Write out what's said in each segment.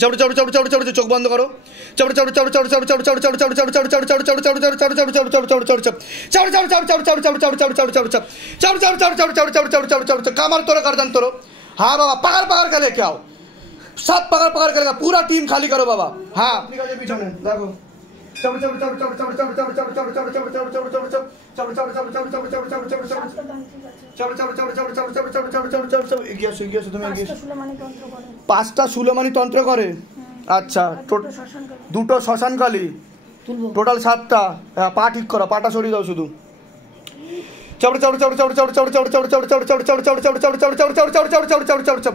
চাপড়ে চাপড়ে চাপড়ে চাপড়ে চাপড়ে চোখ বন্ধ করো চাপড়ে চাপড়ে চাপড়ে চাপড়ে চাপড়ে চাপড়ে চাপড়ে চাপড়ে চাপড়ে চাপড়ে চাপড়ে চাপড়ে চাপড়ে চাপড়ে চাপড়ে চাপড়ে চাপড়ে চাপড়ে চাপড়ে चापड़े कमर तोड़ो गर्दन तोड़ो हाँ बाबा पकड़ पकड़ के लेके आओ सब पकड़ पकड़ के लेके पूरा टीम खाली करो बाबा हाँ देखो পাঁচটা সুলেমানি তন্ত্র করে আচ্ছা দুটো শ্মশানকালী টোটাল 7টা পা ঠিক করো পাটা সরিয়ে দাও শুধু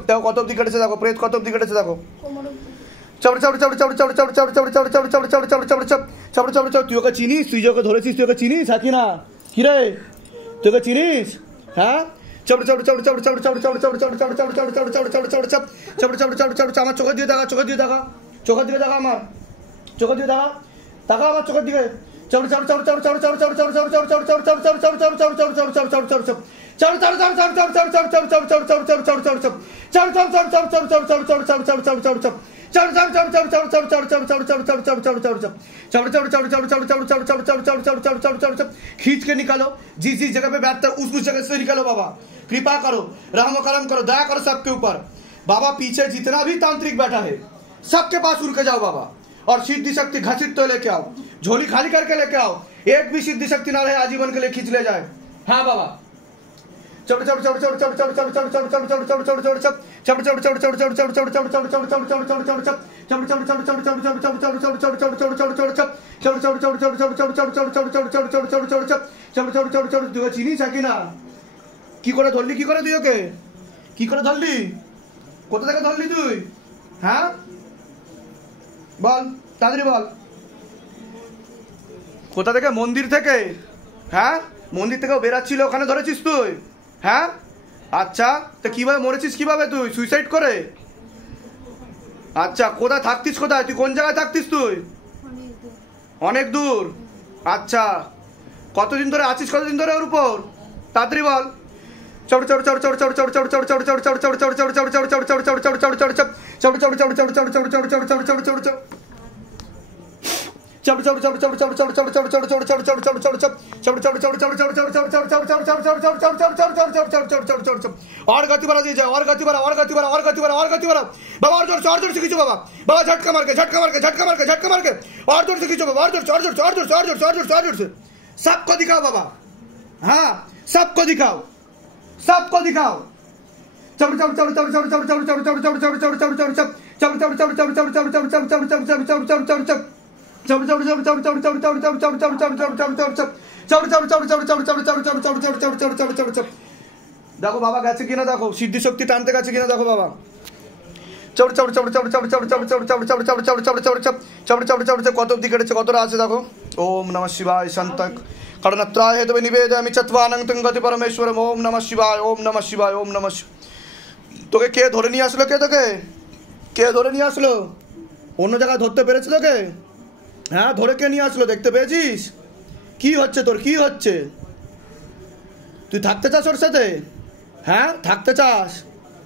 দেখো কত অব্দি কেটেছে দেখো প্রেত কত অব্দি কেটেছে দেখো তুই ওকে চিনিস তুই যে ওকে ধরেছিস তুই ওকে চিনিস হ্যাঁ কি না কি রে তুই ওকে চিনিস হ্যাঁ আমার চোখের দিকে দেখা চোখের দিকে দেখা চোখের দিকে দেখা আমার চোখের দিকে দেখা দেখা আমার চোখের দিকে खींच के निकालो जिस जिस जगह पे बैठता है उस जगह से निकालो बाबा कृपा करो रहम करम करो दया करो सबके ऊपर बाबा पीछे जितना भी तांत्रिक बैठा है सबके पास उड़ के जाओ बाबा और सिद्धि शक्ति घसीट तो लेके आओ झोली खाली करके लेके आओ एक भी सिद्धि शक्ति ना रहे आजीवन के लिए खींच ले जाए हाँ बाबा চিনিস কি না কি করে ধরলি কি করে তুই ওকে কি করে ধরলি কোথা থেকে ধরলি তুই হ্যাঁ বল তাড়াতাড়ি বল কোথা থেকে মন্দির থেকে হ্যাঁ মন্দির থেকেও বেরাচ্ছিল ওখানে ধরেছিস তুই হ্যাঁ আচ্ছা তো কিভাবে মরেছিস কিভাবে তুই সুইসাইড করে আচ্ছা কোথায় থাকতিস কোথায় তুই কোন জায়গায় থাকতিস তুই অনেক দূর আচ্ছা কতদিন ধরে আছিস কতদিন ধরে ওর উপর তাড়াতাড়ি বল और गति बढ़ा दीजिए और गति बढ़ा और गति बढ़ा और गति बढ़ा और गति बढ़ा बाबा और जोर से खींचो बाबा बाबा झटका मार के झटका मार के झटका मार के झटका मार के और जोर से खींचो बाबा और जोर से और जोर से और जोर से और जोर से और जोर से और जोर से सबको दिखाओ बाबा हाँ सबको दिखाओ सबको दिखाओ देखो बाबा गए कि ना देखो सिद्धि शक्ति टानते गए कि ना देखो बाबा कत अब्दि केटेছে কতটা আছে দেখো ओम नमः शिवाय शांत कर्णत्राय हेतु निवेदयामि चत्वानंतं गति परमेश्वरम ओम नमः शिवाय ओम नमः शिवाय ओम नमः তোকে কে ধরে নিয়ে আসলো কে তোকে কে ধরে নিয়ে আসলো অন্য জায়গায় ধরতে পেরেছে তোকে হ্যাঁ ধরে কে নিয়ে আসলো দেখতে পেয়েছিস কি হচ্ছে তোর কি হচ্ছে তুই থাকতে চাস ওর সাথে হ্যাঁ থাকতে চাস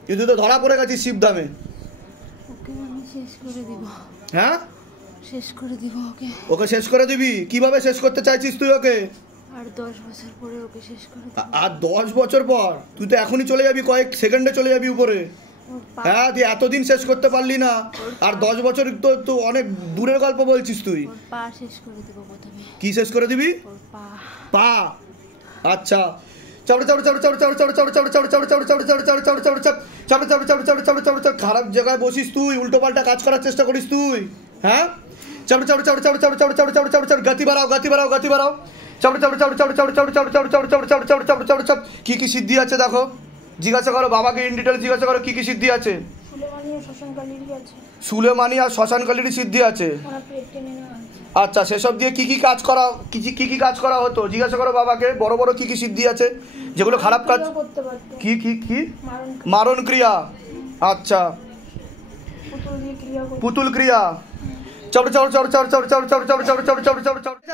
কিন্তু তো ধরা পড়ে গেছিস শিবধামে ওকে আমি শেষ করে দিব হ্যাঁ শেষ করে দিব ওকে ওকে শেষ করে দিবি কিভাবে শেষ করতে চাইছিস তুই ওকে আর 10 বছর পরে ওকে শেষ করে দিব আর 10 বছর পর তুই তো এখনই চলে যাবি কয়েক সেকেন্ডে চলে যাবি উপরে হ্যাঁ তুই এতদিন শেষ করতে পারলি না আর 10 বছর তো তো অনেক দূরের গল্প বলছিস তুই পা শেষ করে দিব প্রথমে কি শেষ করে দিবি পা পা আচ্ছা খারাপ জায়গায় বসিস তুই উল্টো পাল্টা কাজ করার চেষ্টা করিস তুই হ্যাঁ গতি বাড়াও গতি বাড়াও গতি বাড়াও কি কি সিদ্ধি আছে দেখো জিজ্ঞাসা করো বাবাকে ইন ডিটেল জিজ্ঞাসা করো কি কি সিদ্ধি আছে সুলেমানি আর শ্মশানকালীর সিদ্ধি আছে আচ্ছা সেসব দিয়ে কি কি কাজ করা কি কি কাজ করা হতো জিজ্ঞাসা করো বাবাকে বড় বড় কি কি সিদ্ধি আছে যেগুলো খারাপ কাজ কি কি কি মারণ ক্রিয়া আচ্ছা পুতুল ক্রিয়া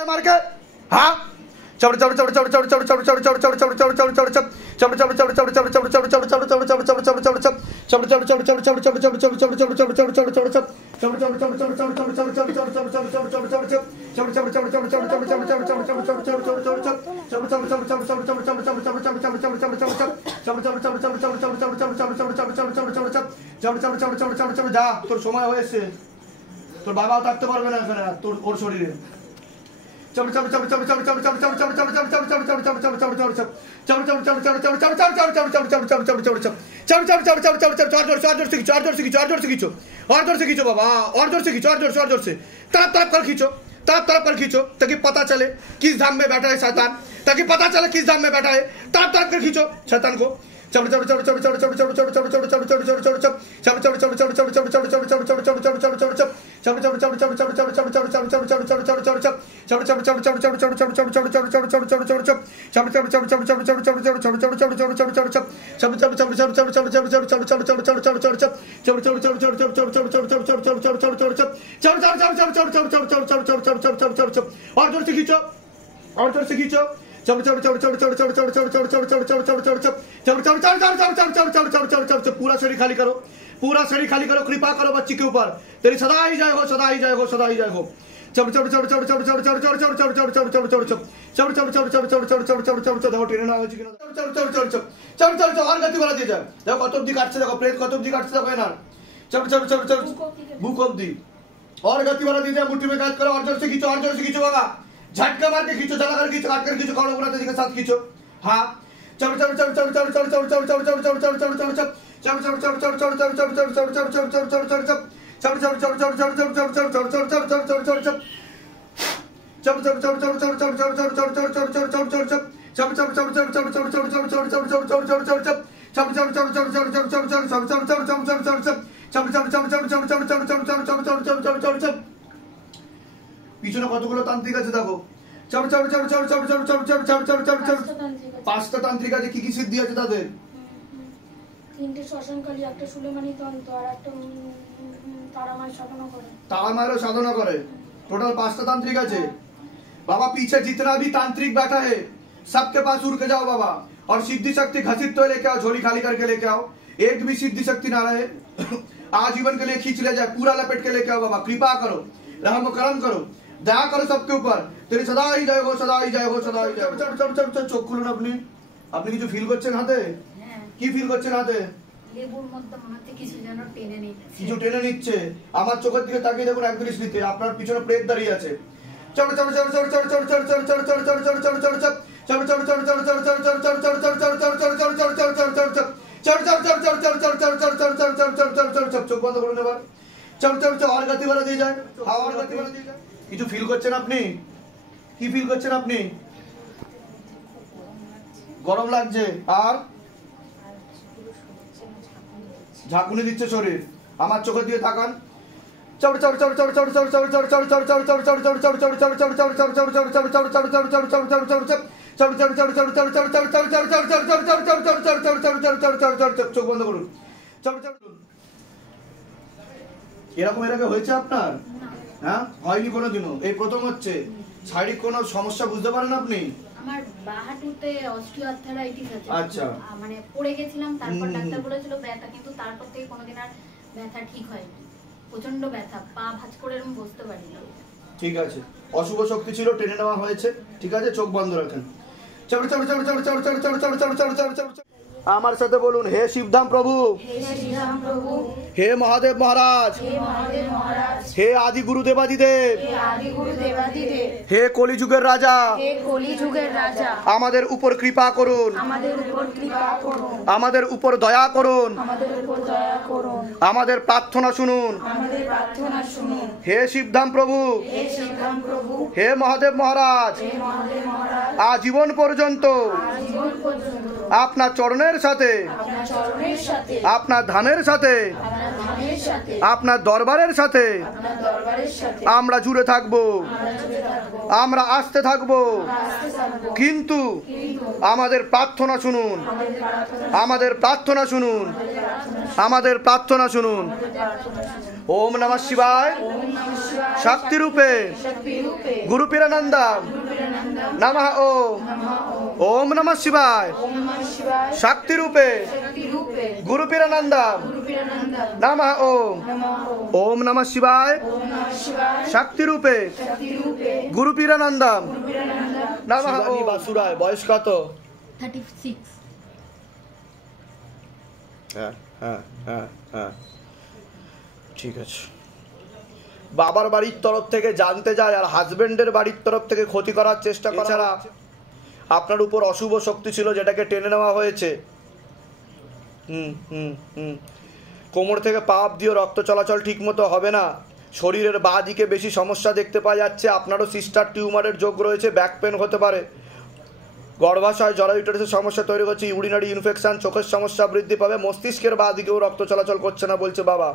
মার্কে হ্যাঁ যা, তোর সময় হয়েছে, তোর বাবাও থাকতে পারবে না এখানে তোর ওর শরীরে। तरफ कर खींचो ताकि पता चले किस धाम में बैठा है शैतान, ताकि पता चले किस धाम में बैठा है। तरफ कर खींचो शैतान को। और जोर से खींचो, और जोर से खींचो। पूरा शरीर खाली करो, पूरा शरीर खाली करो। कृपा करो बच्ची के ऊपर, तेरी सदा ही जय हो, सदा ही जय हो, सदा ही जय हो। और गति बढ़ा दी जाए। देखो कत अब्दी काटছে, देखो प्रेत कत अब्दी काटছে, देखो ना। भूख अब्दी और गति बढ़ा दी जाए। मुट्ठी में कैद करो, और जोर से खींचो, और जोर से खींचो बाबा। झटका मार के खींचो, जला कर खींचो, काट कर खींचो, कौड़ो बनाते जी के साथ खींचो। हाँ পিছনে কতগুলো তান্ত্রিক আছে দেখো। পাঁচটা তান্ত্রিক আছে, কি কি সিদ্ধি আছে তাদের? তিনটে শ্মশানকালী, একটা সুলেমানি তন্ত্র, আর একটা তারামায়ের সাধনা করে। तारामायरो साधना करे। टोटल 5टा तांत्रिक আছে बाबा। पीछे जितना भी तांत्रिक बैठा है सबके पास उड़ के जाओ बाबा, और सिद्धि शक्ति घसीट तो लेके आओ, झोली खाली करके लेके आओ। एक भी सिद्धि शक्ति ना रहे, आजीवन के लिए खींच ले जाए, पूरा लपेट के लेके आओ बाबा। कृपा करो, रहम करम करो, दया करो सबके ऊपर। तेरी सदा ही जय हो, सदा ही जय हो, सदा ही जय हो। চোখ খুলুন আপনি। আপনি কিছু ফিল করছেন হাতে? কি ফিল করছেন হাতে? লেবুর মধ্যে মনে হচ্ছে কিছু যেন টেনে নিচ্ছে। কিছু টেনে নিচ্ছে। আমার চোখের দিকে তাকিয়ে দেখুন, এক দৃষ্টিতে আপনার পিছনে প্রেত দাঁড়িয়ে আছে। চোখ বন্ধ করুন এবার। और गति बढ़ा दी जाए, और गति बढ़ा दी जाए। কিছু ফিল করছেন আপনি? কি ফিল করছেন আপনি? গরম লাগছে, আর ঝাঁকুনি দিচ্ছে শরীর। আমার চোখের দিকে তাকান। চোখ বন্ধ করুন। এরকম এরকম হয়েছে আপনার? হ্যাঁ, হয়নি কোনোদিনও, এই প্রথম হচ্ছে। শারীরিক কোনো সমস্যা বুঝতে পারেন আপনি? আমার বাঁ হাঁটুতে অস্টিওআর্থারাইটিস আছে। আচ্ছা, মানে পড়ে গেছিলাম, তারপর ডাক্তার বলেছিল ব্যথা, কিন্তু তারপর থেকে কোনোদিন আর ব্যথা ঠিক হয়নি। প্রচন্ড ব্যথা, পা ভাঁজ করে এরকম বসতে পারি না। ঠিক আছে, অশুভ শক্তি ছিল, টেনে নেওয়া হয়েছে। ঠিক আছে, চোখ বন্ধ রাখেন। আমার সাথে বলুন, হে শিবধাম প্রভু, হে মহাদেব মহারাজ, হে আদি গুরু দেবাদিদেব, হে কলিযুগের রাজা, আমাদের উপর কৃপা করুন, আমাদের উপর দয়া করুন, আমাদের প্রার্থনা শুনুন। হে শিবধাম প্রভু, হে মহাদেব মহারাজ, আজীবন পর্যন্ত আপনার চরণের সাথে, আপনার ধামের সাথে, আপনার দরবারের সাথে আমরা জুড়ে থাকবো, আমরা আসতে থাকবো। কিন্তু আমাদের প্রার্থনা শুনুন, আমাদের প্রার্থনা শুনুন, আমাদের প্রার্থনা শুনুন। ओम नमः शिवाय शक्ति रूपे गुरु पीरानंदा नमः। ओम नमः शिवाय शक्ति रूपे गुरुपीरानंदम नमः ओम ओम नमः शिवाय शक्ति रूपे गुरुपीरानंदम नमः ओम बासुराय बयस कत 36 ঠিক আছে বাবার বাড়ির তরফ থেকে জানতে যায় আর হাজবেন্ডের বাড়ির তরফ থেকে ক্ষতি করার চেষ্টা করা ছাড়া আপনার উপর অশুভ শক্তি ছিল যেটাকে টেনে নেওয়া হয়েছে কোমর থেকে পা অবধি রক্ত চলাচল ঠিকমতো হবে না শরীরের বাঁ দিকে বেশি সমস্যা দেখতে পাওয়া যাচ্ছে আপনারও সিস্টার টিউমারের যোগ রয়েছে ব্যাক পেন হতে পারে গর্ভাশয় জরায়ুটারিসের সমস্যা তৈরি হচ্ছে ইউরিনারি ইনফেকশন চোখের সমস্যা বৃদ্ধি পাবে মস্তিষ্কের বাঁ দিকেও রক্ত চলাচল করছে না বলছে বাবা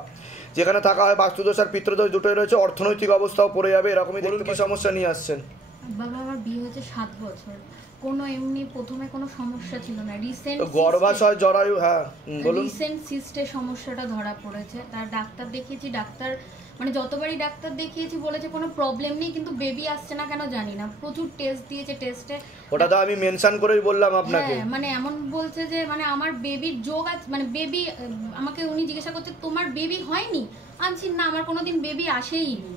যেখানে থাকা হয় বাস্তুদোষ আর পিতৃদোষ দুটোই রয়েছে অর্থনৈতিক অবস্থাও পড়ে যাবে এরকমই দেখুন কি সমস্যা নিয়ে আসছেন বাবা আমার বিয়ে হয়েছে 7 বছর কোনো এমনি প্রথমে কোনো সমস্যা ছিল না রিসেন্ট গর্ভাশয় জরায়ু হ্যাঁ বলুন রিসেন্ট সিস্টে সমস্যাটা ধরা পড়েছে তার ডাক্তার দেখিয়েছি ডাক্তার মানে যতবারই ডাক্তার দেখিয়েছি বলেছে কোনো প্রবলেম নেই কিন্তু বেবি আসছে না কেন জানি না প্রচুর টেস্ট দিয়েছে টেস্টে ওটা তো আমি মেনশন করেই বললাম আপনাকে মানে এমন বলছে যে মানে আমার বেবির যোগ আছে মানে বেবি আমাকে উনি জিজ্ঞাসা করছে তোমার বেবি হয়নি আনছি না আমার কোনোদিন বেবি আসেই নি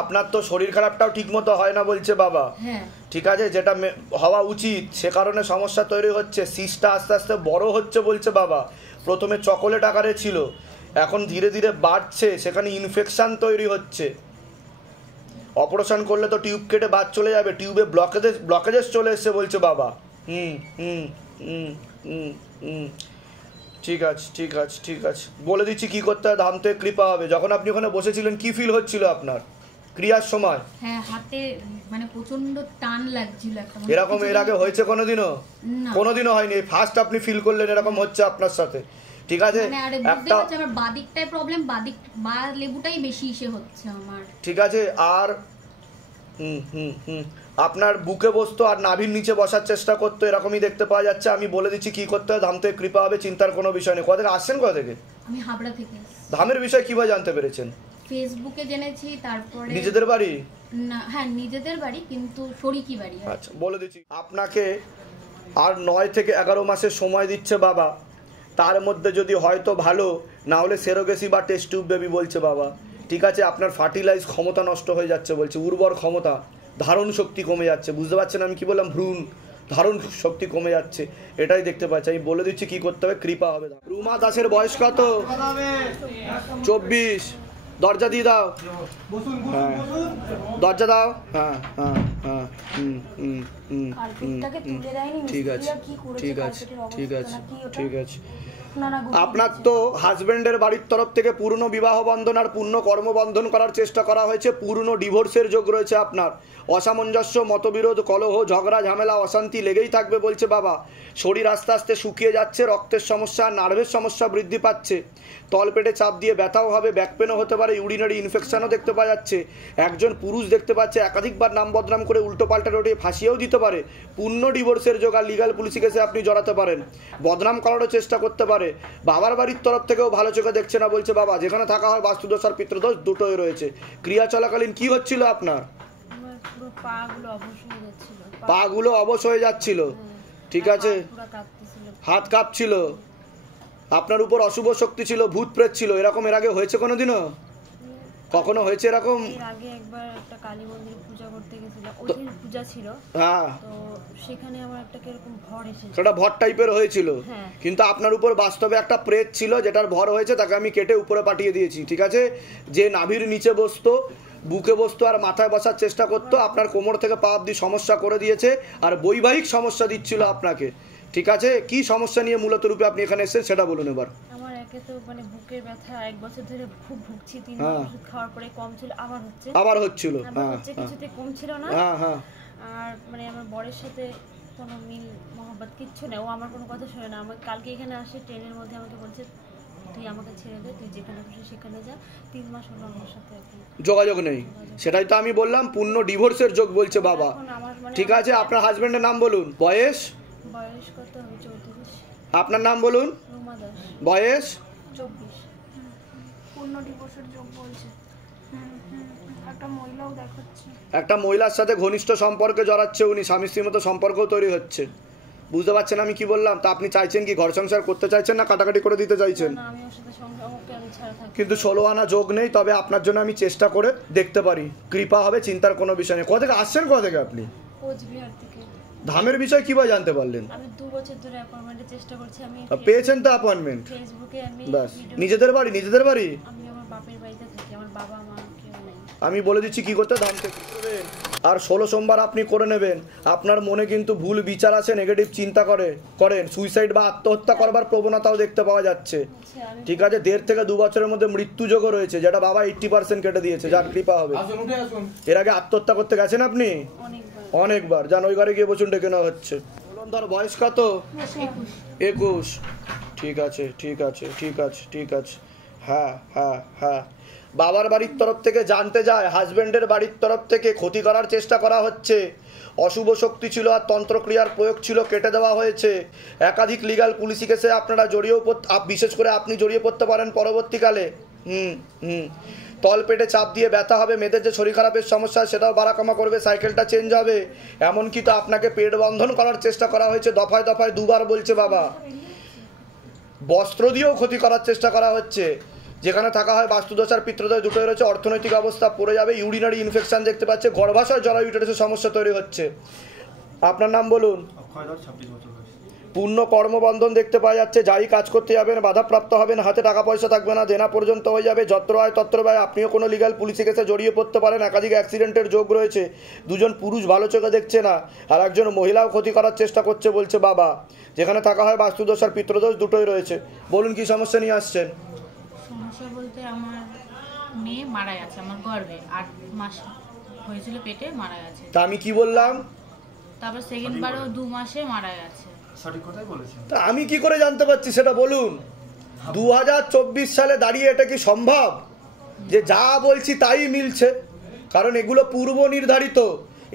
আপনার তো শরীর খারাপটাও ঠিকমতো হয় না বলছে বাবা হ্যাঁ ঠিক আছে যেটা হওয়া উচিত সে কারণে সমস্যা তৈরি হচ্ছে সিস্টটা আস্তে আস্তে বড় হচ্ছে বলছে বাবা প্রথমে চকোলেট আকারে ছিল এখন ধীরে ধীরে বাড়ছে সেখানে ইনফেকশন তৈরি হচ্ছে অপারেশন করলে তো টিউব কেটে বাদ চলে যাবে টিউবে ব্লকেজেস চলে এসছে বলছে বাবা ঠিক আছে ঠিক আছে ঠিক আছে বলে দিচ্ছি কি করতে হয় ধাম থেকে কৃপা হবে যখন আপনি ওখানে বসেছিলেন কি ফিল হচ্ছিল আপনার ক্রিয়ার সময় হ্যাঁ হাতে মানে প্রচন্ড টান লাগছিল একটা এরকম এর আগে হয়েছে কোনোদিনও কোনোদিনও হয়নি ফার্স্ট আপনি ফিল করলেন এরকম হচ্ছে আপনার সাথে ঠিক আছে একটা আমার বাদিকটাই প্রবলেম বাদিক বা লেবুটাই বেশি ইসে হচ্ছে আমার ঠিক আছে আর আপনার বুকে বসতো আর নাভির নিচে বসার চেষ্টা করতো এরকমই দেখতে পাওয়া যাচ্ছে আমি বলে দিচ্ছি কি করতে হয় ধাম থেকে কৃপা হবে চিন্তার কোনো বিষয় নেই কোথা থেকে আসছেন কোথা থেকে আমি হাবড়া থেকে ধামের বিষয় কিভাবে জানতে পেরেছেন ফেসবুকে জেনেছি তারপরে নিজেদের বাড়ি না হ্যাঁ নিজেদের বাড়ি কিন্তু শরিকি বাড়ি আচ্ছা বলে দিচ্ছি আপনাকে আর 9 থেকে 11 মাসের সময় দিচ্ছে বাবা তার মধ্যে যদি হয়তো ভালো না হলে সেরোগেসি বা টেস্ট টিউব বেবি বলছে বাবা ঠিক আছে আপনার ফার্টিলাইজ ক্ষমতা নষ্ট হয়ে যাচ্ছে বলছে উর্বর ক্ষমতা ধারণ শক্তি কমে যাচ্ছে বুঝতে পারছেন আমি কি বললাম ভ্রূণ ধারণ শক্তি কমে যাচ্ছে এটাই দেখতে পাচ্ছি আমি বলে দিচ্ছি কি করতে হবে কৃপা হবে রুমা দাসের বয়স কত 24 দরজা দিয়ে দাও হ্যাঁ দরজা দাও হ্যাঁ হ্যাঁ হ্যাঁ ঠিক আছে ঠিক আছে ঠিক আছে ঠিক আছে আপনার তো হাজবেন্ডের বাড়ির তরফ থেকে পূর্ণ বিবাহ বন্ধন আর পূর্ণ কর্মবন্ধন করার চেষ্টা করা হয়েছে পূর্ণ ডিভোর্সের যোগ রয়েছে আপনার অসামঞ্জস্য মতবিরোধ কলহ ঝগড়া ঝামেলা অশান্তি লেগেই থাকবে বলছে বাবা শরীর আস্তে আস্তে শুকিয়ে যাচ্ছে রক্তের সমস্যা নার্ভের সমস্যা বৃদ্ধি পাচ্ছে তলপেটে চাপ দিয়ে ব্যথাও হবে ব্যাক পেনও হতে পারে ইউরিনারি ইনফেকশনও দেখতে পাওয়া যাচ্ছে একজন পুরুষ দেখতে পাচ্ছে একাধিকবার নাম বদনাম করে উল্টো পাল্টা রোটে ফাঁসিয়েও দিতে পারে পূর্ণ ডিভোর্সের যোগ আর লিগাল পুলিশি কেসে আপনি জড়াতে পারেন বদনাম করারও চেষ্টা করতে পারে বাবার বাড়ির তরফ থেকেও ভালো চোখে দেখছে না বলছে বাবা যেখানে থাকা হয় বাস্তুদোষ আর পিতৃদোষ দুটোই রয়েছে ক্রিয়া চলাকালীন কি হচ্ছিল আপনার পাগুলো অবশ হয়ে যাচ্ছিল ঠিক আছে হাত কাঁপছিল আপনার উপর অশুভ শক্তি ছিল ভূত প্রেত ছিল এরকম এর আগে হয়েছে কোনোদিনও কখনো হয়েছে এরকম এর আগে একবার একটা কালী মন্দিরে পূজা করতে গেছিলাম ওই দিন পূজা ছিল হ্যাঁ তো সেখানে আমার একটা কিরকম ভর এসেছিল সেটা ভর টাইপের হয়েছিল কিন্তু আপনার উপর বাস্তবে একটা প্রেত ছিল যেটার ভর হয়েছে তাকে আমি কেটে উপরে পাঠিয়ে দিয়েছি ঠিক আছে যে নাভির নিচে বসতো বুকে বসতো আর মাথায় বসার চেষ্টা করতো আপনার কোমর থেকে পা অবধি সমস্যা করে দিয়েছে আর বৈবাহিক সমস্যা দিচ্ছিল আপনাকে ঠিক আছে কি সমস্যা নিয়ে মূলত রূপে আপনি এখানে এসেছেন সেটা বলুন এবার আমার একে তো মানে বুকের ব্যথা 1 বছর ধরে খুব ভুগছি 3 মাস ওষুধ খাওয়ার পরে কম ছিল আবার হচ্ছিল হ্যাঁ কিছুতে কম ছিল না হ্যাঁ হ্যাঁ আর মানে আমার বরের সাথে কোনো মিল মহব্বত কিচ্ছু নেই ও আমার কোনো কথা শুনে না আমাকে কালকে এখানে আসে ট্রেনের মধ্যে আমাকে বলছে তুই আমাকে ছেড়ে দে তুই যেখানে খুশি সেখানে যা 3 মাস হলো আমার সাথে যোগাযোগ নেই সেটাই তো আমি বললাম পূর্ণ ডিভোর্সের যোগ বলছে বাবা ঠিক আছে আপনার হাজবেন্ডের নাম বলুন বয়স কত হবে 34 আপনার নাম বলুন রুমা দাস বয়স 24 পূর্ণ ডিভোর্সের যোগ বলছে একটা মহিলাও দেখাচ্ছে একটা মহিলার সাথে ঘনিষ্ঠ সম্পর্কে জড়াচ্ছে উনি স্বামী স্ত্রীর মতো সম্পর্কও তৈরি হচ্ছে বুঝতে পারছেন আমি কি বললাম? তা আপনি চাইছেন কি ঘর সংসার করতে চাইছেন না কাটাকাটি করে দিতে চাইছেন? কিন্তু 16 আনা যোগ নেই, তবে আপনার জন্য আমি চেষ্টা করে দেখতে পারি, কৃপা হবে, চিন্তার কোনো বিষয় নেই। কোথা থেকে আসছেন, কোথা থেকে আপনি? কোচবিহার থেকে। ধামের বিষয় কিভাবে জানতে পারলেন? আমি 2 বছর ধরে অ্যাপয়েন্টমেন্টের চেষ্টা করছি। আমি পেয়েছেন তো অ্যাপয়েন্টমেন্ট? ফেসবুকে আমি বাস। নিজেদের বাড়ি? নিজেদের বাড়ি? আমি আমার বাপের বাড়িতে থাকি, আমার বাবা মা কেউ নেই। আমি বলে দিচ্ছি কি করতে, ধাম থেকে করবেন। আর 16 সোমবার আপনি করে নেবেন। আপনার মনে কিন্তু ভুল বিচার আছে, নেগেটিভ চিন্তা করেন, সুইসাইড বা আত্মহত্যা করবার প্রবণতাও দেখতে পাওয়া যাচ্ছে। ঠিক আছে, 1.5 থেকে 2 বছরের মধ্যে মৃত্যুযোগও রয়েছে, যেটা বাবা 80% কেটে দিয়েছে, যার কৃপা হবে। এর আগে আত্মহত্যা করতে গেছেন আপনি? অনেকবার। যান ওই ঘরে গিয়ে বসুন, ডেকে নেওয়া হচ্ছে। বলুন ধর বয়স কত? 21। ঠিক আছে, ঠিক আছে, ঠিক আছে, ঠিক আছে। হ্যাঁ হ্যাঁ হ্যাঁ। বাবার বাড়ির তরফ থেকে জানতে যায়, হাজবেন্ডের বাড়ির তরফ থেকে ক্ষতি করার চেষ্টা করা হচ্ছে। অশুভ শক্তি ছিল আর তন্ত্রক্রিয়ার প্রয়োগ ছিল, কেটে দেওয়া হয়েছে। একাধিক লিগাল পুলিশি কেসে আপনারা জড়িয়েও বিশেষ করে আপনি জড়িয়ে পড়তে পারেন পরবর্তীকালে। তলপেটে চাপ দিয়ে ব্যথা হবে, মেয়েদের যে শরীর খারাপের সমস্যা সেটাও বাড়াকমা করবে, সাইকেলটা চেঞ্জ হবে। এমনকি তো আপনাকে পেট বন্ধন করার চেষ্টা করা হয়েছে, দফায় দফায় 2 বার বলছে বাবা। বস্ত্র দিয়েও ক্ষতি করার চেষ্টা করা হচ্ছে। যেখানে থাকা হয় বাস্তুদোষ আর পিতৃদোষ দুটোই রয়েছে, অর্থনৈতিক অবস্থা পড়ে যাবে, ইউরিনারি ইনফেকশন দেখতে পাচ্ছে, গর্ভাশয় জরায়ুটের সমস্যা তৈরি হচ্ছে। আপনার নাম বলুন। পূর্ণ কর্মবন্ধন দেখতে পাওয়া যাচ্ছে, যাই কাজ করতে যাবেন বাধাপ্রাপ্ত হবেন, হাতে টাকা পয়সা থাকবে না, দেনা পর্যন্ত হয়ে যাবে, যত্র আয় তত্র ব্যয়। আপনিও কোনো লিগাল পুলিশি কেসে জড়িয়ে পড়তে পারেন, একাধিক অ্যাক্সিডেন্টের যোগ রয়েছে। 2জন পুরুষ ভালো চোখে দেখছে না, আর একজন মহিলাও ক্ষতি করার চেষ্টা করছে বলছে বাবা। যেখানে থাকা হয় বাস্তুদোষ আর পিতৃদোষ দুটোই রয়েছে। বলুন কি সমস্যা নিয়ে আসছেন? সমস্যা বলতে আমার মেয়ে মারা গেছে, আমার গর্ভে 8 মাস হয়েছিল, পেটে মারা গেছে। তা আমি কি বললাম? তারপর সেকেন্ড বারও 2 মাসে মারা গেছে। সঠিক কথাই বলেছেন। তা আমি কি করে জানতে পারছি সেটা বলুন। 2024 সালে দাঁড়িয়ে এটা কি সম্ভব যে যা বলছি তাই মিলছে? কারণ এগুলো পূর্ব নির্ধারিত,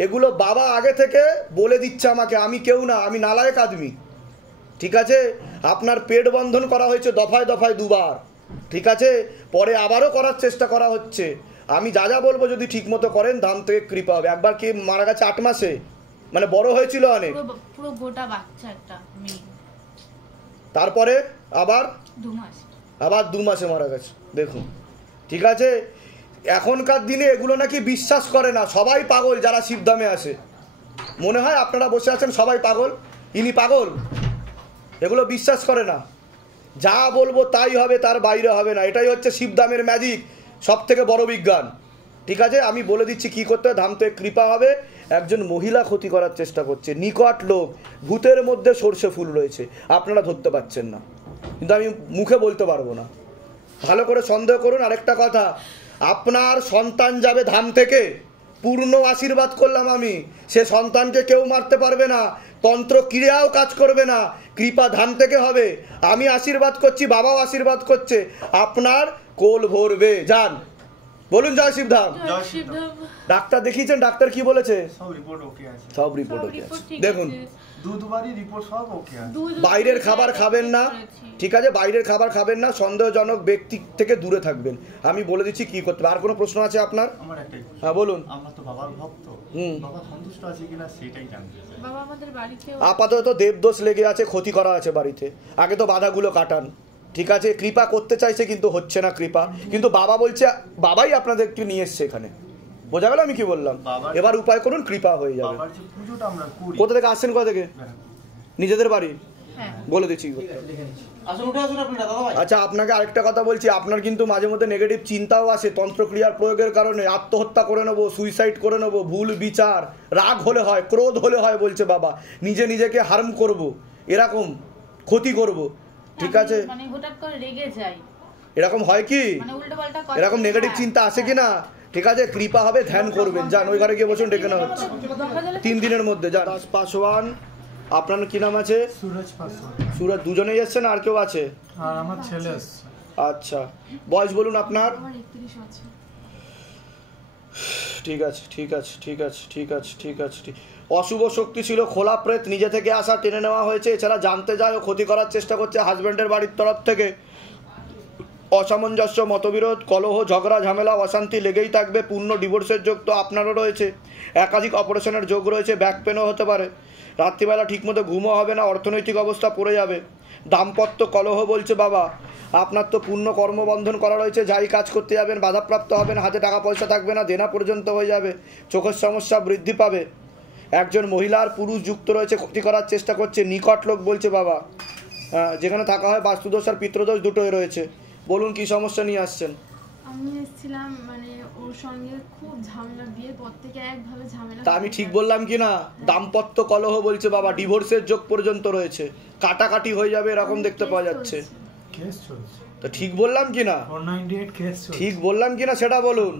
এগুলো বাবা আগে থেকে বলে দিচ্ছে আমাকে। আমি কেউ না, আমি নালায়েক আদমি। ঠিক আছে, আপনার পেট বন্ধন করা হয়েছে দফায় দফায় 2 বার। ঠিক আছে, পরে আবারও করার চেষ্টা করা হচ্ছে। আমি যা যা বলবো যদি ঠিক মতো করেন, ধাম থেকে কৃপা হবে। একবার কি মারা গেছে 8 মাসে, মানে বড় হয়েছিল অনেক, পুরো গোটা বাচ্চা একটা মেয়ে। তারপরে আবার 2 মাসে মারা গেছে। দেখুন, ঠিক আছে, এখনকার দিনে এগুলো নাকি বিশ্বাস করে না, সবাই পাগল যারা শিবধামে আসে। মনে হয় আপনারা বসে আছেন সবাই পাগল, ইনি পাগল, এগুলো বিশ্বাস করে না। যা বলবো তাই হবে, তার বাইরে হবে না। এটাই হচ্ছে শিবধামের ম্যাজিক, সব থেকে বড় বিজ্ঞান। ঠিক আছে, আমি বলে দিচ্ছি কি করতে হবে। ধাম থেকে কৃপা হবে। একজন মহিলা ক্ষতি করার চেষ্টা করছে, নিকট লোক, ভূতের মধ্যে সর্ষে ফুল রয়েছে, আপনারা ধরতে পারছেন না, কিন্তু আমি মুখে বলতে পারবো না। ভালো করে সন্দেহ করুন। আরেকটা কথা, আপনার সন্তান যাবে ধাম থেকে, পূর্ণ আশীর্বাদ করলাম আমি, সে সন্তানকে কেউ মারতে পারবে না, তন্ত্র ক্রিয়াও কাজ করবে না, কৃপা ধাম থেকে হবে। আমি আশীর্বাদ করছি, বাবাও আশীর্বাদ করছে, আপনার কোল ভরবে। যান, বলুন জয় শিবধাম। ডাক্তার দেখিয়েছেন, ডাক্তার কি বলেছে? সব রিপোর্ট ওকে আছে, সব রিপোর্ট ওকে আছে। দেখুন, দুবারই রিপোর্ট সব ওকে আছে। বাইরের খাবার খাবেন না, ঠিক আছে, বাইরের খাবার খাবেন না, সন্দেহজনক ব্যক্তি থেকে দূরে থাকবেন। আমি বলে দিচ্ছি কি করতে হবে। আর কোনো প্রশ্ন আছে আপনার? আমার একটাই, হ্যাঁ বলুন। আমরা তো বাবার ভক্ত, বাবা সন্তুষ্ট আছে কিনা সেটাই জানতে চাই। বাবা আমাদের বাড়িতে আপাতত দেবদোষ লেগে আছে, ক্ষতি করা আছে বাড়িতে, আগে তো বাধাগুলো কাটান। ঠিক আছে, কৃপা করতে চাইছে কিন্তু হচ্ছে না কৃপা, কিন্তু বাবা বলছে, বাবাই আপনাদেরকে নিয়ে এসছে এখানে। বোঝা গেল আমি কি বললাম? এবার উপায় করুন, কৃপা হয়ে যাবে। বাবার যে পুজোটা আমরা করি, কোথা থেকে আসছেন? কোথা থেকে? নিজেদের বাড়ি? হ্যাঁ, বলে দিচ্ছি। আচ্ছা, আপনাকে আরেকটা কথা বলছি, আপনার কিন্তু মাঝে মধ্যে নেগেটিভ চিন্তাও আসে তন্ত্রক্রিয়ার প্রয়োগের কারণে। আত্মহত্যা করে নেবো, সুইসাইড করে নেবো, ভুল বিচার, রাগ হলে হয়, ক্রোধ হলে হয় বলছে বাবা, নিজেকে হার্ম করব, এরকম ক্ষতি করব। ঠিক আছে, মানে হঠাৎ করে রেগে যাই, এরকম হয় কি? মানে উল্টোপাল্টা কথা, এরকম নেগেটিভ চিন্তা আসে কিনা? ঠিক আছে, কৃপা হবে, ধ্যান করবেন। যান ওই ঘরে গিয়ে বসুন, ডেকে নেওয়া হচ্ছে 3 দিনের মধ্যে। যান। দাস পাসওয়ান। আপনার কি নাম আছে? সুরজ পাসওয়ান। সুরজ। দুজনেই এসছেন, আর কেউ আছে? আর আমার ছেলে এসছে। আচ্ছা, বয়স বলুন আপনার? আমার 31 আছে। ঠিক আছে, ঠিক আছে, ঠিক আছে, ঠিক আছে, ঠিক আছে, ঠিক। অশুভ শক্তি ছিল, খোলা প্রেত নিজে থেকে আসা, টেনে নেওয়া হয়েছে। এছাড়া জানতে যায় ও ক্ষতি করার চেষ্টা করছে হাজব্যান্ডের বাড়ির তরফ থেকে। অসামঞ্জস্য, মতবিরোধ, কলহ, ঝগড়া, ঝামেলা, অশান্তি লেগেই থাকবে। পূর্ণ ডিভোর্সের যোগ তো আপনারও রয়েছে, একাধিক অপারেশনের যোগ রয়েছে, ব্যাক পেনও হতে পারে, রাত্রিবেলা ঠিকমতো ঘুমও হবে না, অর্থনৈতিক অবস্থা পড়ে যাবে। দাম্পত্য কলহ বলছে বাবা, আপনার তো পূর্ণ কর্মবন্ধন করা রয়েছে, যাই কাজ করতে যাবেন বাধাপ্রাপ্ত হবেন, হাতে টাকা পয়সা থাকবে না, দেনা পর্যন্ত হয়ে যাবে, চোখের সমস্যা বৃদ্ধি পাবে। একজন মহিলার পুরুষ যুক্ত রয়েছে, ক্ষতি করার চেষ্টা করছে, নিকট লোক বলছে বাবা। যেখানে থাকা হয় বাস্তুদোষ আর পিতৃদোষ দুটোই রয়েছে। বলুন কি সমস্যা নিয়ে আসছেন? আমি এসেছিলাম মানে ওর সঙ্গে খুব ঝামেলা, বিয়ের পর থেকে একভাবে ঝামেলা। তা আমি ঠিক বললাম কি না? দাম্পত্য কলহ বলছে বাবা, ডিভোর্সের যোগ পর্যন্ত রয়েছে, কাটাকাটি হয়ে যাবে এরকম দেখতে পাওয়া যাচ্ছে। কেস চলছে, তো ঠিক বললাম কি না? 498 কেস চলছে, ঠিক বললাম কি না সেটা বলুন।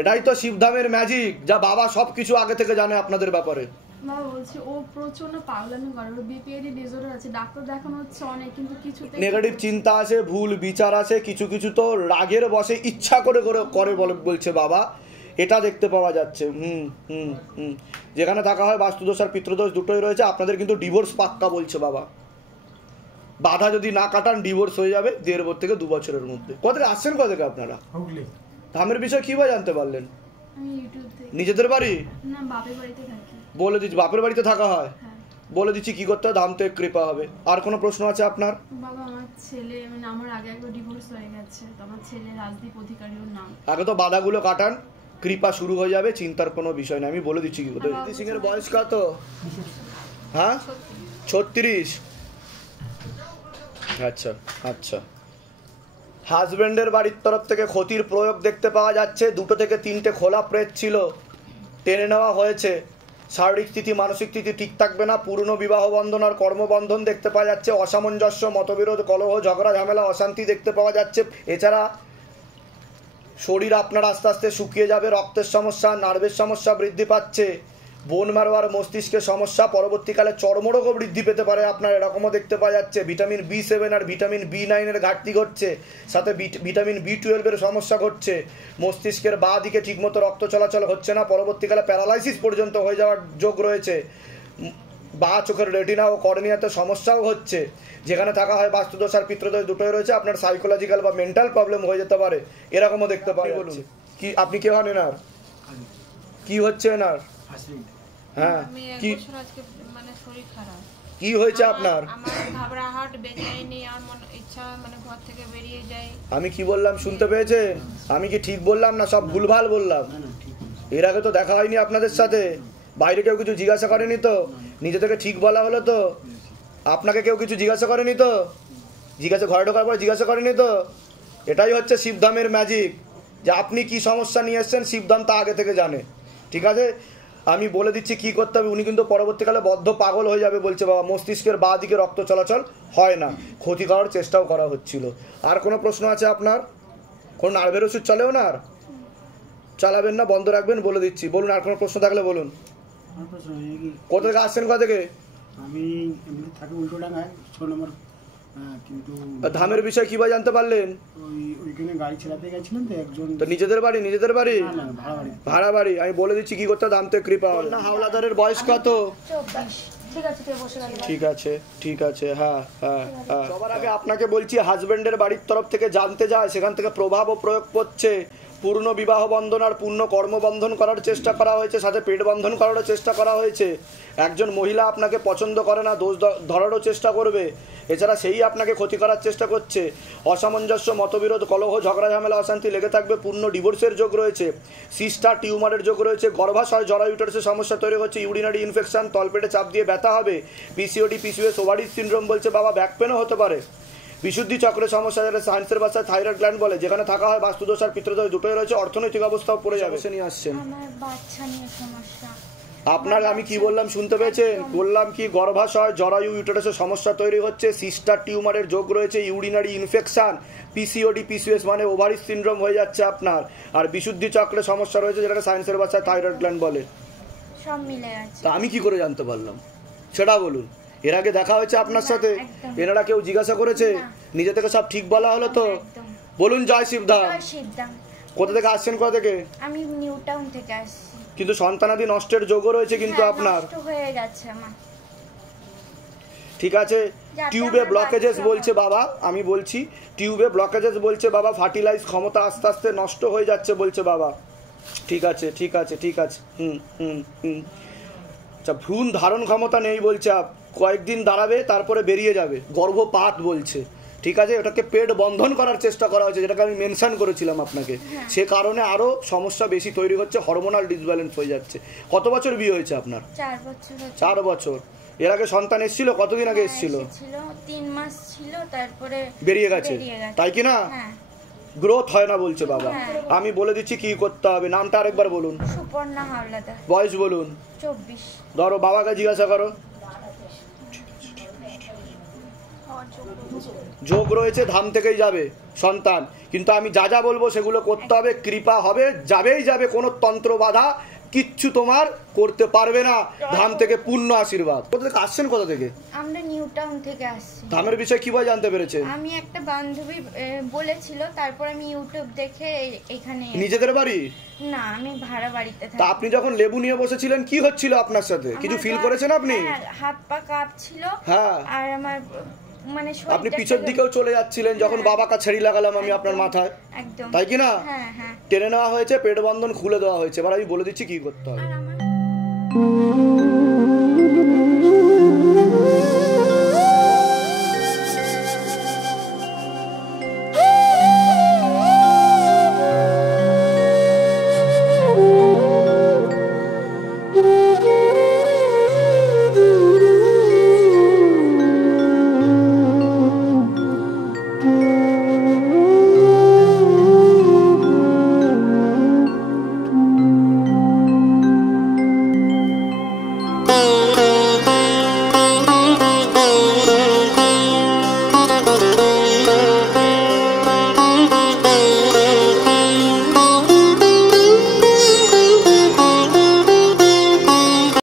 এটাই তো শিবধামের ম্যাজিক, যা বাবা সবকিছু আগে থেকে জানে আপনাদের ব্যাপারে। মা বলছি ও প্রচন্ড পাগলামি করে, ওর বিপিএডি ডিসঅর্ডার আছে, ডাক্তার দেখানো হচ্ছে অনেক, কিন্তু কিছুতে নেগেটিভ চিন্তা আছে, ভুল বিচার আছে, কিছু কিছু তো রাগের বশে ইচ্ছা করে করে বলছে বাবা, এটা দেখতে পাওয়া যাচ্ছে। যেখানে থাকা হয় বাস্তুদোষ আর পিতৃদোষ দুটোই রয়েছে, আপনাদের কিন্তু ডিভোর্স পাক্কা বলছে বাবা। বাধা যদি না কাটান ডিভোর্স হয়ে যাবে 1.5 থেকে 2 বছরের মধ্যে। কোথা আসছেন কোথা থেকে আপনারা? হুগলি। ধামের বিষয় কিভাবে জানতে পারলেন? আমি ইউটিউব থেকে। নিজেদের বাড়ি? না, বাপের বাড়িতে থাকি। বলে দিচ্ছি বাপের বাড়িতে থাকা হয়। বলে দিচ্ছি কি করতে হয়, ধাম থেকে কৃপা হবে। আর কোনো প্রশ্ন আছে আপনার? বাবা আমার ছেলে, মানে আমার আগে একবার ডিভোর্স হয়ে গেছে, তো আমার ছেলে রাজদীপ অধিকারী ওর নাম। আগে তো বাধাগুলো কাটান, কৃপা শুরু হয়ে যাবে, চিন্তার কোনো বিষয় না। আমি বলে দিচ্ছি কি করতে। রিদ্ধি সিং এর বয়স কত? হ্যাঁ 36। আচ্ছা আচ্ছা। হাজব্যান্ডের বাড়ির তরফ থেকে ক্ষতির প্রয়োগ দেখতে পাওয়া যাচ্ছে। 2 থেকে 3টে খোলা প্রেত ছিল, টেনে নেওয়া হয়েছে। শারীরিক স্থিতি মানসিক স্থিতি ঠিক থাকবে না। পুরনো বিবাহ বন্ধন আর কর্মবন্ধন দেখতে পাওয়া যাচ্ছে। অসামঞ্জস্য, মতবিরোধ, কলহ, ঝগড়া, ঝামেলা, অশান্তি দেখতে পাওয়া যাচ্ছে। এছাড়া শরীর আপনার আস্তে আস্তে শুকিয়ে যাবে, রক্তের সমস্যা, নার্ভের সমস্যা বৃদ্ধি পাচ্ছে, বোন ম্যারো আর মস্তিষ্কের সমস্যা, পরবর্তীকালে চর্মরোগও বৃদ্ধি পেতে পারে আপনার, এরকমও দেখতে পাওয়া যাচ্ছে। ভিটামিন B7 আর ভিটামিন B9 এর ঘাটতি ঘটছে, সাথে ভিটামিন B12 এর সমস্যা ঘটছে। মস্তিষ্কের বাঁ দিকে ঠিকমতো রক্ত চলাচল হচ্ছে না, পরবর্তীকালে প্যারালাইসিস পর্যন্ত হয়ে যাওয়ার যোগ রয়েছে। বাঁ চোখের রেটিনা ও কর্নিয়াতে সমস্যাও হচ্ছে। যেখানে থাকা হয় বাস্তুদোষ আর পিতৃদোষ দুটোই রয়েছে, আপনার সাইকোলজিক্যাল বা মেন্টাল প্রবলেম হয়ে যেতে পারে, এরকমও দেখতে পারে। বলুন কি আপনি কে হন এনার? কি হচ্ছে এনার? হ্যাঁ কি আজকে মানে শরীর খারাপ। কি হয়েছে আপনার? আমার ঘাবড়াহট, বেচেনি, আর ইচ্ছা মানে ঘর থেকে বেরিয়ে যাই। আমি কি বললাম শুনতে পেয়েছেন? আমি কি ঠিক বললাম না সব ভুলভাল বললাম? এর আগে তো দেখা হয়নি আপনাদের সাথে, বাইরে কেউ কিছু জিজ্ঞাসা করেনি তো? নিজে থেকে ঠিক বলা হলো তো? আপনাকে কেউ কিছু জিজ্ঞাসা করেনি তো? ঘরে ঢোকার পরে জিজ্ঞাসা করেনি তো? এটাই হচ্ছে শিবধামের ম্যাজিক, যে আপনি কি সমস্যা নিয়ে এসছেন শিবধাম তা আগে থেকে জানে। ঠিক আছে, আমি বলে দিচ্ছি কি করতে হবে। উনি কিন্তু পরবর্তীকালে বদ্ধ পাগল হয়ে যাবে বলছে বাবা। মস্তিষ্কের বাঁ দিকে রক্ত চলাচল হয় না, ক্ষতি করার চেষ্টাও করা হচ্ছিল। আর কোনো প্রশ্ন আছে আপনার? কোনো নার্ভের ওষুধ চলেও না? আর চালাবেন না, বন্ধ রাখবেন, বলে দিচ্ছি। বলুন আর কোনো প্রশ্ন থাকলে বলুন। কোথা থেকে আসছেন? কোথা থেকে? আমি এমনি থাকি উল্টোডাঙ্গায় 6 নম্বর। কিন্তু ধামের বিষয় কিভাবে জানতে পারলেন? ওইখানে গাড়ি চালাতে গেছিলাম তো একজন। তো নিজেদের বাড়ি? নিজেদের বাড়ি? ভাড়া বাড়ি। আমি বলে দিচ্ছি কি করতে, দাম থেকে কৃপা হবে। না হাওলাদারের বয়স কত? 24। ঠিক আছে ঠিক আছে। হ্যাঁ হ্যাঁ হ্যাঁ। সবার আগে আপনাকে বলছি, হাজবেন্ডের বাড়ির তরফ থেকে জানতে যায়, সেখান থেকে প্রভাব ও প্রয়োগ করছে। পূর্ণ বিবাহ বন্ধন আর পূর্ণ কর্মবন্ধন করার চেষ্টা করা হয়েছে, সাথে পেট বন্ধন করারও চেষ্টা করা হয়েছে। একজন মহিলা আপনাকে পছন্দ করে না, দোষ ধরারও চেষ্টা করবে। এছাড়া সেই আপনাকে ক্ষতি করার চেষ্টা করছে। অসামঞ্জস্য, মতবিরোধ, কলহ, ঝগড়া, ঝামেলা, অশান্তি লেগে থাকবে। পূর্ণ ডিভোর্সের যোগ রয়েছে। সিস্টার টিউমারের যোগ রয়েছে। গর্ভাশয়, জরা ইউটারাসের সমস্যা তৈরি হচ্ছে। ইউরিনারি ইনফেকশন, তলপেটে চাপ দিয়ে ব্যথা হবে। পিসিওডি, PCOS, ওভারিজ সিনড্রোম বলছে বাবা, ব্যাক পেনও হতে পারে। বিশুদ্ধি চক্রের সমস্যা, যেটা সায়েন্সের ভাষায় থাইরয়েড গ্ল্যান্ড বলে। যেখানে থাকা হয় বাস্তুদোষ আর পিতৃদোষ দুটোই রয়েছে। অর্থনৈতিক অবস্থাও পড়ে যাবে। সে নিয়ে আসছেন আমার বাচ্চা নিয়ে সমস্যা। আপনার আমি কি বললাম শুনতে পেয়েছেন? বললাম কি, গর্ভাশয়, জরায়ু, ইউটারাসের সমস্যা তৈরি হচ্ছে। সিস্টার টিউমারের যোগ রয়েছে। ইউরিনারি ইনফেকশন, PCOD, PCOS মানে ওভারিজ সিনড্রোম হয়ে যাচ্ছে আপনার। আর বিশুদ্ধি চক্রের সমস্যা রয়েছে, যেটা সায়েন্সের ভাষায় থাইরয়েড গ্ল্যান্ড বলে। সব মিলে আছে। তা আমি কি করে জানতে পারলাম সেটা বলুন। এর আগে দেখা হয়েছে আপনার সাথে? এনারা কেউ জিজ্ঞাসা করেছে? নিজে থেকে সব ঠিক বলা হলো তো? বলুন জয় শিবধাম। কোথা থেকে আসছেন? কোথা থেকে? আমি নিউ টাউন থেকে আসছি। কিন্তু সন্তানাদি নষ্টের যোগও রয়েছে কিন্তু আপনার। নষ্ট হয়ে গেছে আমার। ঠিক আছে, টিউবে ব্লকেজেস বলছে বাবা, আমি বলছি টিউবে ব্লকেজেস বলছে বাবা, ফার্টিলাইজ ক্ষমতা আস্তে আস্তে নষ্ট হয়ে যাচ্ছে বলছে বাবা। ঠিক আছে ঠিক আছে ঠিক আছে, আচ্ছা ভ্রূণ ধারণ ক্ষমতা নেই বলছে, কয়েকদিন দাঁড়াবে তারপরে বেরিয়ে যাবে, গর্ভপাত বলছে। ঠিক আছে, ওটাকে পেট বন্ধন করার চেষ্টা করা হয়েছে, যেটাকে আমি মেনশন করেছিলাম আপনাকে। সে কারণে আরও সমস্যা বেশি তৈরি হচ্ছে, হরমোনাল ডিসব্যালেন্স হয়ে যাচ্ছে। কত বছর বিয়ে হয়েছে আপনার? 4 বছর। 4 বছর। এর আগে সন্তান এসেছিল? কতদিন আগে এসেছিল? 3 মাস ছিল, তারপরে বেরিয়ে গেছে, তাই কি না? গ্রোথ হয় না বলছে বাবা। আমি বলে দিচ্ছি কি করতে হবে। নামটা আরেকবার বলুন। সুপর্ণা হাওলাদার। বয়স বলুন। 24। ধরো বাবাকে জিজ্ঞাসা করো। যোগ রয়েছে, ধাম থেকেই যাবে সন্তান, কিন্তু আমি যা যা বলবো সেগুলো করতে হবে, কৃপা হবে, যাবেই যাবে, কোনো তন্ত্র বাধা কিচ্ছু তোমার করতে পারবে না। ধাম থেকে পূর্ণ আশীর্বাদ। কোথা থেকে আসছেন? কোথা থেকে? আমরা নিউ টাউন থেকে আসছি। ধামের বিষয়ে কিভাবে জানতে পেরেছেন? আমি একটা বান্ধবী বলেছিল, তারপর আমি ইউটিউব দেখে এখানে। নিজেদের বাড়ি না, আমি ভাড়া বাড়িতে থাকি। তা আপনি যখন লেবু নিয়ে বসেছিলেন কি হচ্ছিল আপনার সাথে? কিছু ফিল করেছেন আপনি? হাত পা কাঁপছিল, হ্যাঁ, আর আমার মানে আপনি পিছের দিকেও চলে যাচ্ছিলেন যখন বাবাকে ছেড়ি লাগালাম আমি আপনার মাথায়, একদম তাই কি না? হ্যাঁ হ্যাঁ, টেনে নেওয়া হয়েছে, পেট বন্ধন খুলে দেওয়া হয়েছে। এবার আমি বলে দিচ্ছি কি করতে হবে। আর আমার